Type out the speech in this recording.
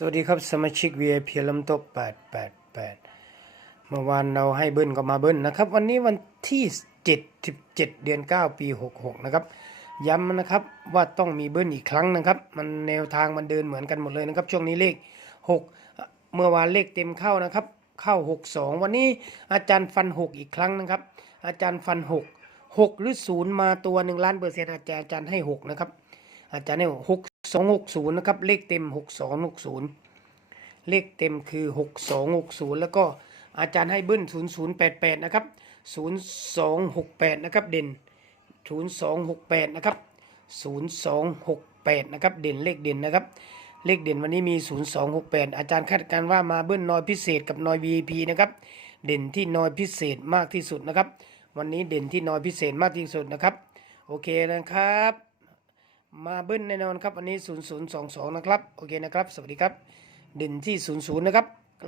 สวัสดีครับสมาชิก VIP ลำโตบ888 เมื่อวานเราให้เบิ้ลก็มาเบิ้ลนะครับ วันนี้วันที่ 77 เดือน 9 ปี 66 นะครับ ย้ำนะครับว่าต้องมีเบิ้ลอีกครั้งนะครับ มันแนวทางมันเดินเหมือนกันหมดเลยนะครับ ช่วงนี้เลข 6 เมื่อวานเลขเต็มเข้านะครับ เข้า 62 วันนี้อาจารย์ฟัน 6 อีกครั้งนะครับ อาจารย์ฟัน 6 6 หรือ 0 มาตัว 1 ล้านเปอร์เซ็นต์อาจารย์อาจารย์ให้ 6 นะครับอาจารย์ให้หก สองหกศูนย์นะครับ เลขเต็มหกสองหกศูนย์เลขเต็มคือหกสองหกศูนย์แล้วก็อาจารย์ให้เบิ้ลศูนย์ศูนย์แปดแปดนะครับศูนย์สองหกแปดนะครับเด่นศูนย์สองหกแปดนะครับศูนย์สองหกแปดนะครับเด่นเลขเด่นนะครับ เลขเด่นวันนี้มี0268อาจารย์คาดการว่ามาเบิ้ลนอยพิเศษกับนอย VIP นะครับเด่นที่นอยพิเศษมากที่สุดนะครับ วันนี้เด่นที่นอยพิเศษมากที่สุดนะครับ โอเคนะครับ มาเบิ้ลแน่นอนครับ อันนี้ 0022 นะครับ โอเคนะครับ สวัสดีครับ เด่นที่ 00 นะครับ